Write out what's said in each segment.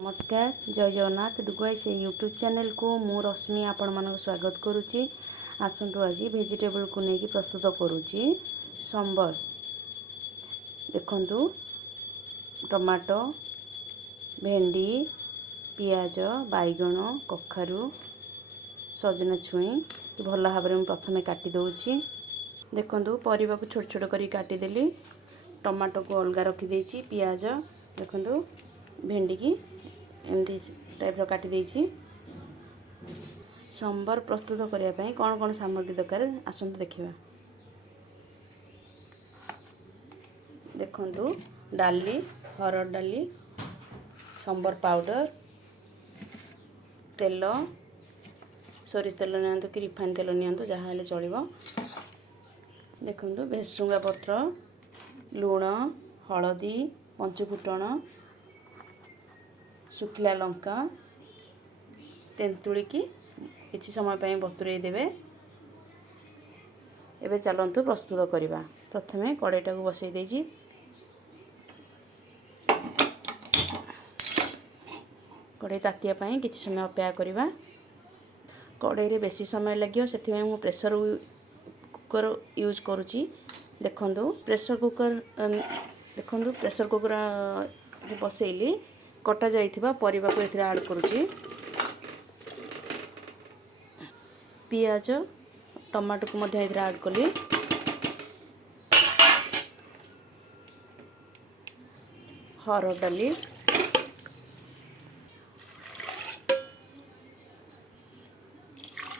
नमस्कार जय जगन्नाथ डुगुआई से यूट्यूब चैनल को मु रश्मि आपण मानक स्वागत करुच्ची। आसतु आज भेजिटेबल को लेकिन प्रस्तुत करुच्ची संबर। देखंतु टमाटो भेंडी पियाज बैगण कखारू सजना छुई भल भाव में प्रथम काटी दउची। देखंतु परिवा को छोट छोट करी काटी देली। टमाटो को अलगा रखी देछि। पियाज देखंतु भेंडी की एमती टाइप रो काटी देछि। संबर प्रस्तुत करिया पई कोन कोन सामग्री दरकार आसंतु देखिबा। देखंतु डाली हरड़ डाली संबर पाउडर तेल सोरिष तेल नियंतु कि रिफाइन तेल नियंतु जहाँ हेले चलिबो। देखंतु भेसुंगा पत्र लूण हलदी पंचफुटण सुखिला लंका तेंतुली की किछि समय पई बतुरई देबे। एबे चलंतु प्रस्तुत करिबा। प्रथमे कड़ाईटा को बसई देछि। कड़ाई तातिया पई किछि समय अपेक्षा करिबा। कड़ाई रे बेसी समय लागियो सेथि पई मु प्रेशर कुकर यूज करूची। देखंतु प्रेशर कुकर बसैली कटा जाइथिबा परिबा को एथिरा ऐड करूची। पियाज टमाटो को मध्य एथिरा ऐड कली। हरड़ डाली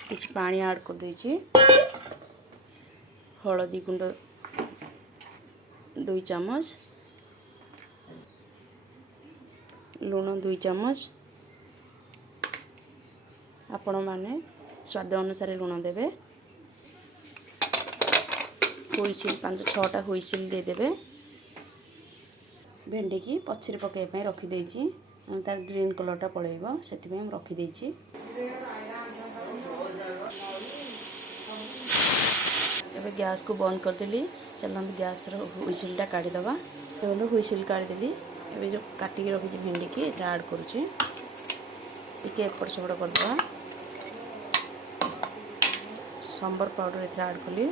किछि पानी ऐड कर देछि। हलदी गुंड 2 चम्मच लूण 2 चम्मच आपण माने स्वाद अनुसार लूण देबे। हुइसिल 5-6टा हुइसिल दे देबे। भेंडी की पछरे पकाय पय रखी देछि। तार ग्रीन कलरटा पळेइबो सेति पय हम रखी देछि। एबे गैस को बंद कर देली। चलंत गैस रो हुइसिलटा काढी दबा। तो हुइसिल काढी देली। एबे जो काटी के रखी भेंडी की ऐड करूची। टिके एपट सेपट कर दबा। संबर पाउडर ऐड कली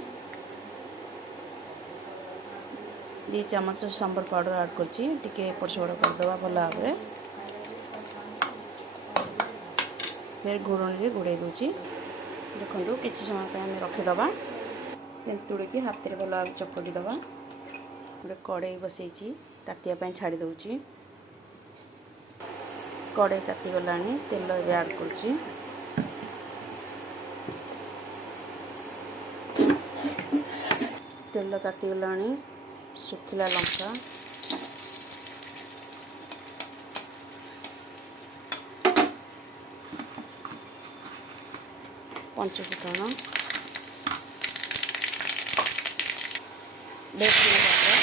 2 चम्मच संबर पाउडर ऐड करची। टिके एपट सेपट कर दबा भल भाव में। फिर घोड़णी रे घोड़े दूची। देखंतु किछि समय पे हम रखि दबा। तेंतुड़ी की हाथ रे भल भाव चपड़ी दबा। गोटे कड़ाई बसैची तातिया पई छाड़ी दउची। कड़ाई ताती गलानी तेल एबे ऐड करची। तेल ताती गलानी सुखिला लंका पंचफुटण भेसुंगा पत्र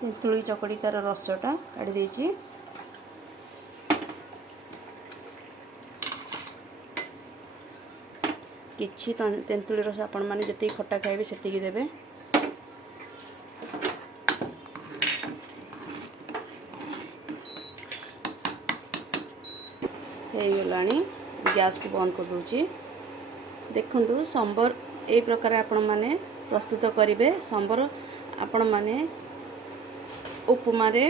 तेंतुली चकड़ी तार रसटा काढ़ी देछि। किछि तेंतुली रस आपण माने जति खट्टा खाइबे सेति की देबे। हे गलानी गैस को बंद कर दूची। देखंतु संबर ए प्रकार आपण माने प्रस्तुत करिवे। संबर आपण माने उपमा रे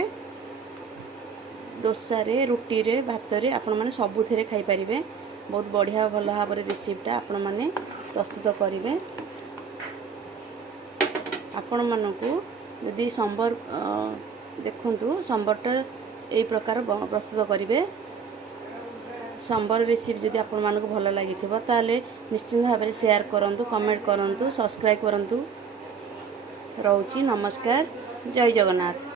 डोसा रे रुटी रे भात रे आपण माने सबु थेरे खाई परिबे। बहुत बढ़िया भल भाव रे रेसिपीटा आपण माने प्रस्तुत करिवे। आपण मानकु यदि संबर देखंतु संबरटा ए प्रकार प्रस्तुत करिवे। संबर रेसिपी यदि आपण मानकु भल लागिथिबो ताले निश्चित भाव में शेयर करंतु कमेंट करंतु सब्सक्राइब करंतु। रहउची नमस्कार जय जगन्नाथ।